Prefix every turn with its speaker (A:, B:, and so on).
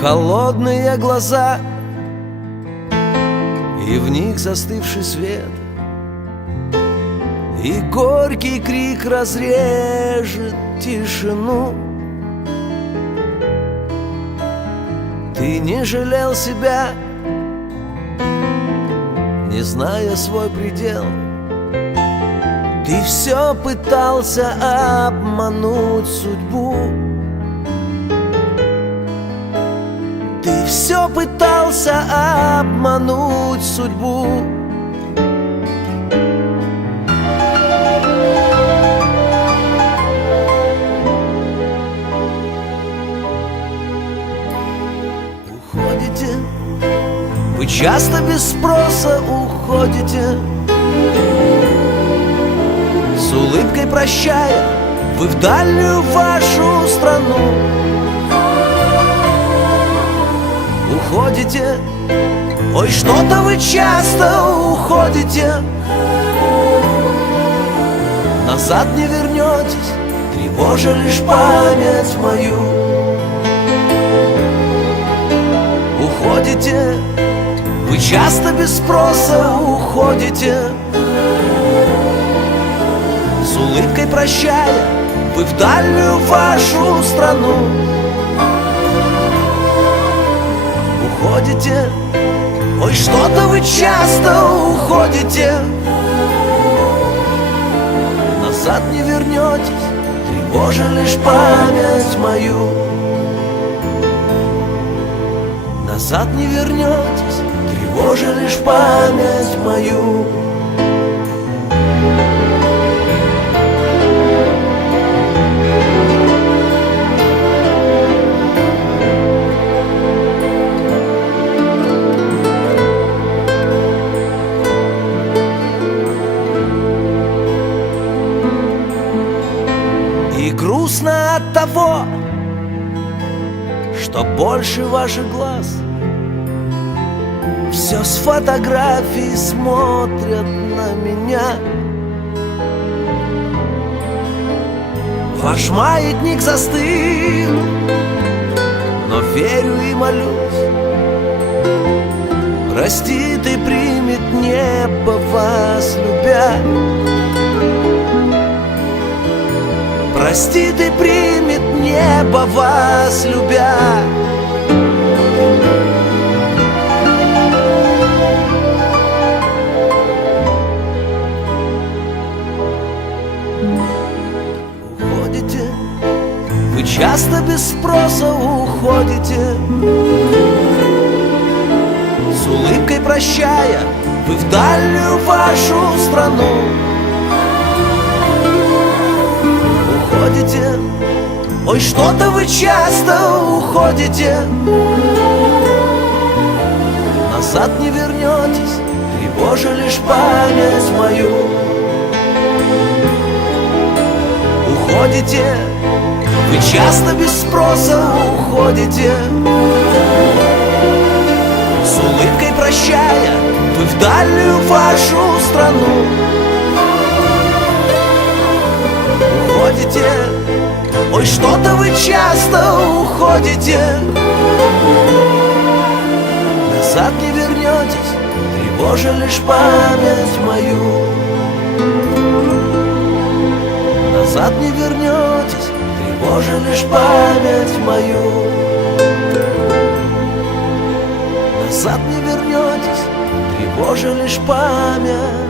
A: Холодные глаза И в них застывший свет. И горький крик разрежет тишину. Ты не жалел себя Не зная свой предел. Ты все пытался обмануть судьбу все пытался обмануть судьбу. Уходите, вы часто без спроса уходите. С улыбкой прощая, вы в дальнюю вашу страну Уходите, ой, что-то вы часто уходите. Назад не вернетесь, тревожа лишь память мою. Уходите, вы часто без спроса уходите. С улыбкой прощая, вы в дальнюю вашу страну Уходите, ой, что-то вы часто уходите. Назад не вернетесь, тревожа лишь память мою. Назад не вернетесь, тревожа лишь память мою того, что больше ваших глаз. Все с фотографий смотрят на меня. Ваш маятник застыл, но верю и молюсь. Простит и примет небо вас любя Простит и примет небо вас любя. Уходите, вы часто без спроса уходите. С улыбкой прощая, вы в дальнюю вашу страну Ой, что-то вы часто уходите. Назад не вернетесь, тревожа лишь память мою. Уходите, вы часто без спроса уходите. С улыбкой прощая, вы в дальнюю вашу страну. Уходите что-то вы часто уходите. Назад не вернетесь, тревожа лишь память мою. Назад не вернетесь, тревожа лишь память мою. Назад не вернетесь, тревожа лишь память